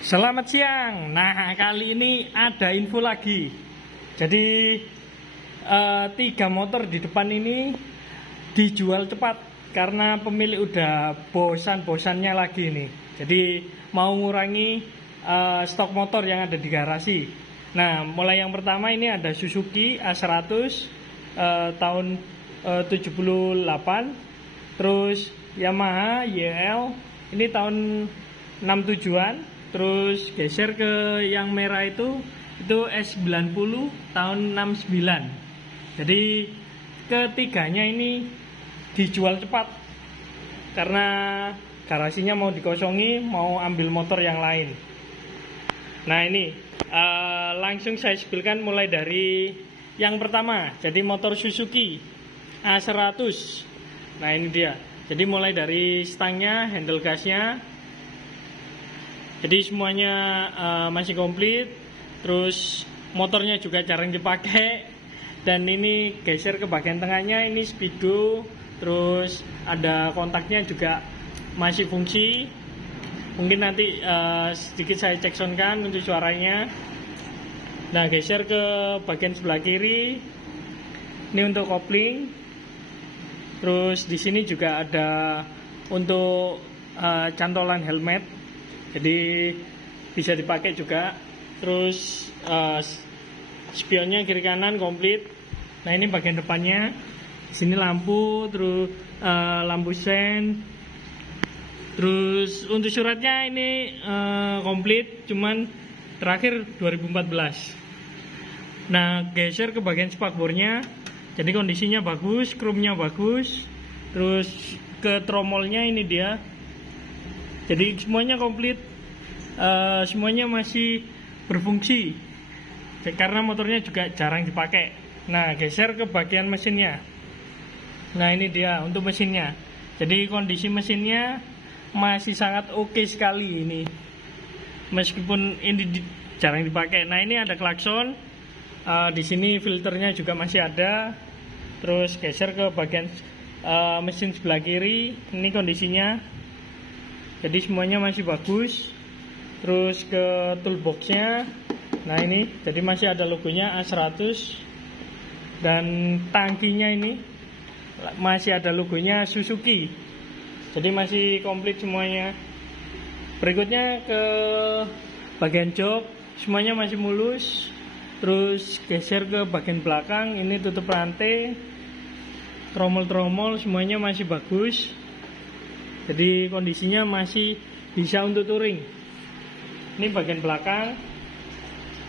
Selamat siang. Nah, kali ini ada info lagi. Jadi 3 motor di depan ini dijual cepat karena pemilik udah bosan-bosannya lagi nih. Jadi mau ngurangi stok motor yang ada di garasi. Nah, mulai yang pertama ini ada Suzuki A100 tahun 78, terus Yamaha YL ini tahun 67-an. Terus geser ke yang merah itu S90 tahun 69. Jadi ketiganya ini dijual cepat karena garasinya mau dikosongi, mau ambil motor yang lain. Nah ini langsung saya spilkan mulai dari yang pertama. Jadi motor Suzuki A100. Nah ini dia. Jadi mulai dari stangnya, handle gasnya. Jadi semuanya masih komplit. Terus motornya juga jarang dipakai. Dan ini geser ke bagian tengahnya, ini speedo. Terus ada kontaknya juga masih fungsi. Mungkin nanti sedikit saya cek soundkan untuk suaranya. Nah, geser ke bagian sebelah kiri. Ini untuk kopling. Terus di sini juga ada untuk cantolan helmet. Jadi bisa dipakai juga. Terus spionnya kiri kanan komplit. Nah ini bagian depannya. Di sini lampu, terus lampu sen. Terus untuk suratnya ini komplit, cuman terakhir 2014. Nah geser ke bagian spakbornya. Jadi kondisinya bagus, chrome-nya bagus. Terus ke tromolnya ini dia. Jadi semuanya komplit, semuanya masih berfungsi karena motornya juga jarang dipakai. Nah geser ke bagian mesinnya. Nah ini dia untuk mesinnya. Jadi kondisi mesinnya masih sangat oke sekali ini, meskipun ini jarang dipakai. Nah ini ada klakson, di sini filternya juga masih ada. Terus geser ke bagian mesin sebelah kiri. Ini kondisinya. Jadi semuanya masih bagus. Terus ke toolboxnya. Nah ini, jadi masih ada logonya A100. Dan tangkinya ini masih ada logonya Suzuki. Jadi masih komplit semuanya. Berikutnya ke bagian jok. Semuanya masih mulus. Terus geser ke bagian belakang. Ini tutup rantai. Tromol-tromol semuanya masih bagus. Jadi kondisinya masih bisa untuk touring. Ini bagian belakang.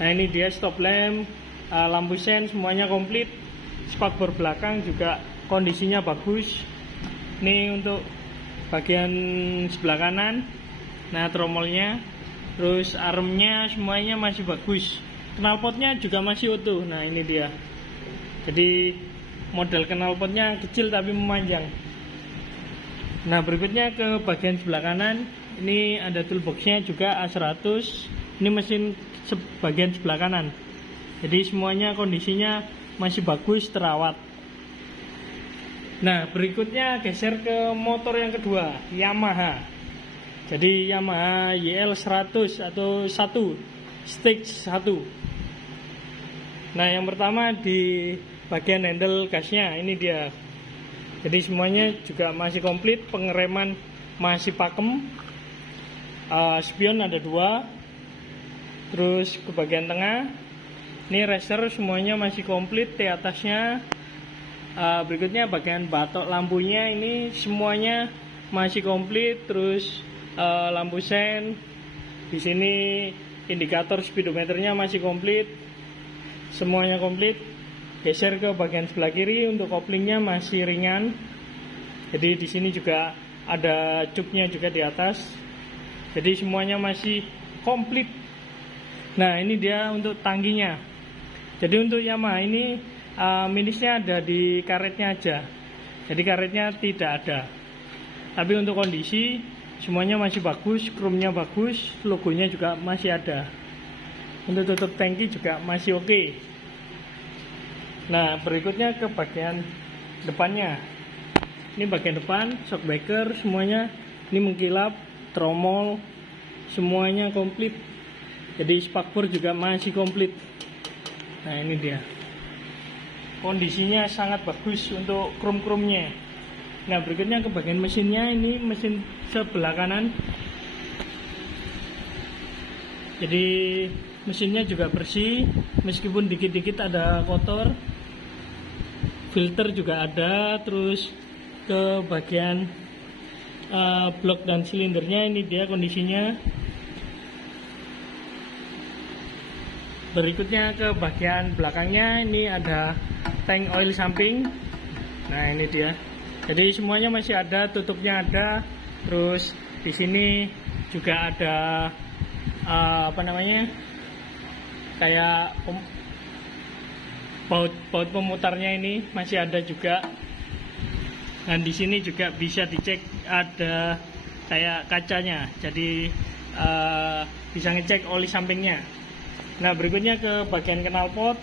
Nah ini dia stop lamp, lampu sen semuanya komplit. Spakbor belakang juga kondisinya bagus. Ini untuk bagian sebelah kanan. Nah tromolnya, terus armnya semuanya masih bagus. Knalpotnya juga masih utuh. Nah ini dia. Jadi model knalpotnya kecil tapi memanjang. Nah berikutnya ke bagian sebelah kanan. Ini ada toolboxnya juga A100. Ini mesin bagian sebelah kanan. Jadi semuanya kondisinya masih bagus, terawat. Nah berikutnya geser ke motor yang kedua, Yamaha. Jadi Yamaha YL 100 atau 1 stage 1. Nah yang pertama di bagian handle gasnya, ini dia. Jadi semuanya juga masih komplit, pengereman masih pakem, spion ada 2. Terus ke bagian tengah, ini racer semuanya masih komplit di atasnya. Berikutnya bagian batok lampunya ini semuanya masih komplit. Terus lampu sen, di sini indikator speedometernya masih komplit, semuanya komplit. Geser ke bagian sebelah kiri, untuk koplingnya masih ringan. Jadi di sini juga ada cupnya juga di atas. Jadi semuanya masih komplit. Nah ini dia untuk tangkinya. Jadi untuk Yamaha ini minusnya ada di karetnya aja. Jadi karetnya tidak ada. Tapi untuk kondisi semuanya masih bagus, chrome-nya bagus, logonya juga masih ada. Untuk tutup tangki juga masih oke. Nah berikutnya ke bagian depannya. Ini bagian depan, shock breaker semuanya ini mengkilap, tromol semuanya komplit. Jadi spakbor juga masih komplit. Nah ini dia, kondisinya sangat bagus untuk krum-krumnya. Nah berikutnya ke bagian mesinnya. Ini mesin sebelah kanan. Jadi mesinnya juga bersih, meskipun dikit-dikit ada kotor. Filter juga ada. Terus ke bagian blok dan silindernya, ini dia kondisinya. Berikutnya ke bagian belakangnya, ini ada tank oil samping. Nah ini dia. Jadi semuanya masih ada, tutupnya ada. Terus di sini juga ada kayak baut pemutarnya, ini masih ada juga. Dan di sini juga bisa dicek, ada kayak kacanya. Jadi bisa ngecek oli sampingnya. Nah berikutnya ke bagian knalpot.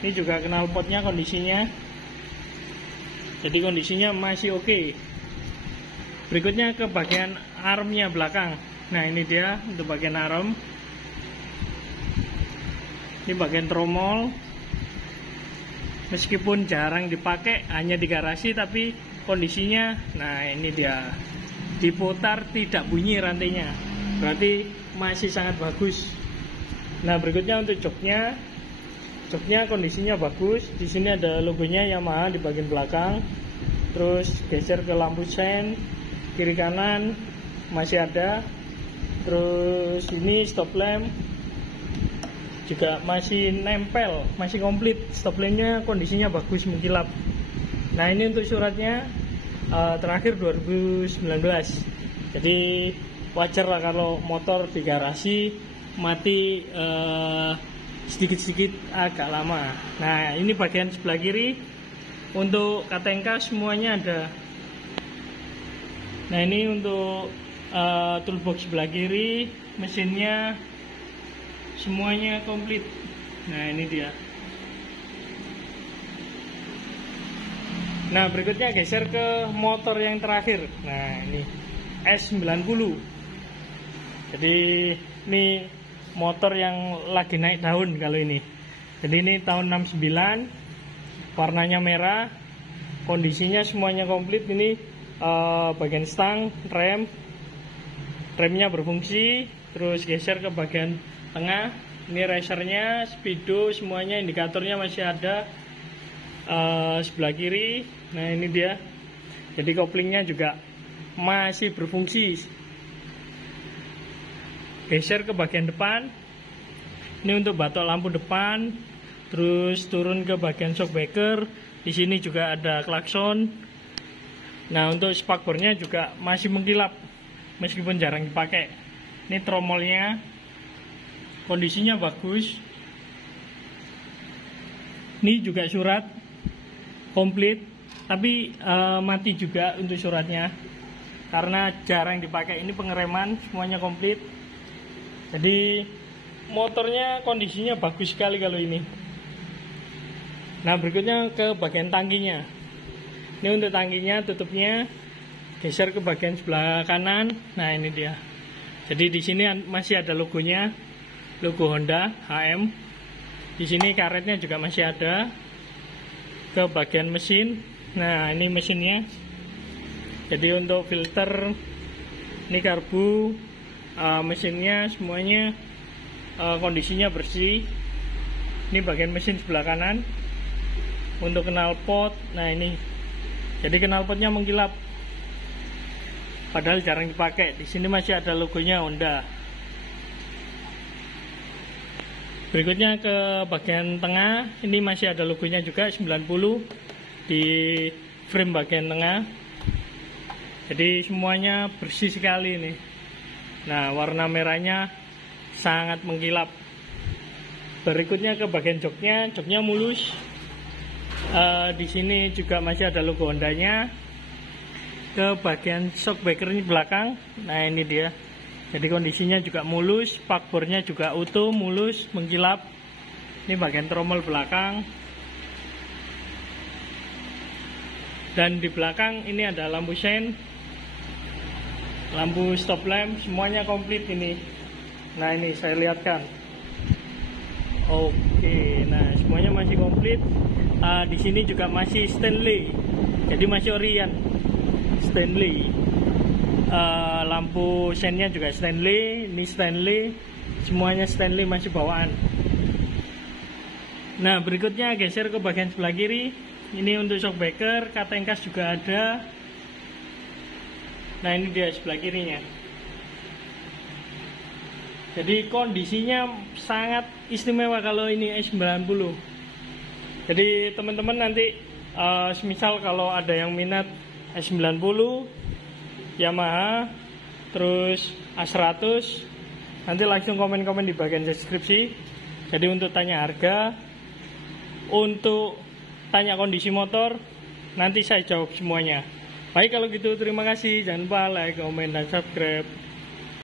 Ini juga knalpotnya kondisinya. Jadi kondisinya masih oke. Berikutnya ke bagian armnya belakang. Nah ini dia untuk bagian arm. Ini bagian tromol. Meskipun jarang dipakai, hanya di garasi, tapi kondisinya, nah ini dia, diputar tidak bunyi rantainya. Berarti masih sangat bagus. Nah berikutnya untuk joknya kondisinya bagus. Di sini ada logonya Yamaha di bagian belakang. Terus geser ke lampu sen kiri kanan masih ada. Terus ini stop lamp juga masih nempel, masih komplit. Stop lampnya kondisinya bagus, mengkilap. Nah ini untuk suratnya terakhir 2019. Jadi wajar lah kalau motor di garasi mati sedikit-sedikit agak lama. Nah ini bagian sebelah kiri untuk KTNK semuanya ada. Nah ini untuk toolbox sebelah kiri, mesinnya semuanya komplit. Nah ini dia. Nah berikutnya geser ke motor yang terakhir. Nah ini S90. Jadi ini motor yang lagi naik daun kalau ini. Jadi ini tahun 69, warnanya merah, kondisinya semuanya komplit. Ini bagian stang, remnya berfungsi. Terus geser ke bagian tengah, ini racernya, speedo, semuanya, indikatornya masih ada. Sebelah kiri, nah ini dia. Jadi koplingnya juga masih berfungsi. Geser ke bagian depan. Ini untuk batok lampu depan. Terus turun ke bagian shockbreaker. Di sini juga ada klakson. Nah untuk spakbornya juga masih mengkilap, meskipun jarang dipakai. Ini tromolnya, kondisinya bagus. Ini juga surat komplit, tapi mati juga untuk suratnya karena jarang dipakai. Ini pengereman semuanya komplit. Jadi motornya kondisinya bagus sekali kalau ini. Nah berikutnya ke bagian tangkinya. Ini untuk tangkinya, tutupnya. Geser ke bagian sebelah kanan. Nah ini dia. Jadi di sini masih ada logonya, logo Honda HM. Di sini karetnya juga masih ada. Ke bagian mesin. Nah ini mesinnya. Jadi untuk filter, ini karbu, mesinnya semuanya kondisinya bersih. Ini bagian mesin sebelah kanan. Untuk knalpot, nah ini. Jadi knalpotnya mengkilap, padahal jarang dipakai. Di sini masih ada logonya Honda. Berikutnya ke bagian tengah, ini masih ada logonya juga 90 di frame bagian tengah. Jadi semuanya bersih sekali ini. Nah warna merahnya sangat mengkilap. Berikutnya ke bagian joknya mulus. Di sini juga masih ada logo Hondanya. Ke bagian shockbreaker ini belakang, nah ini dia. Jadi kondisinya juga mulus, spakbornya juga utuh, mulus, mengkilap. Ini bagian tromol belakang. Dan di belakang ini ada lampu sen. lampu stop lamp semuanya komplit ini. Nah ini saya lihatkan. Oke, nah semuanya masih komplit. Di sini juga masih Stanley, jadi masih Orion Stanley. Lampu sennya juga Stanley, ini Stanley, semuanya Stanley masih bawaan. Nah berikutnya geser ke bagian sebelah kiri. Ini untuk shockbreaker, katengkas juga ada. Nah ini dia sebelah kirinya. Jadi kondisinya sangat istimewa kalau ini S90. Jadi teman-teman nanti semisal kalau ada yang minat S90 Yamaha terus A100, nanti langsung komen-komen di bagian deskripsi. Jadi untuk tanya harga, untuk tanya kondisi motor, nanti saya jawab semuanya. Baik kalau gitu terima kasih, jangan lupa like, komen, dan subscribe.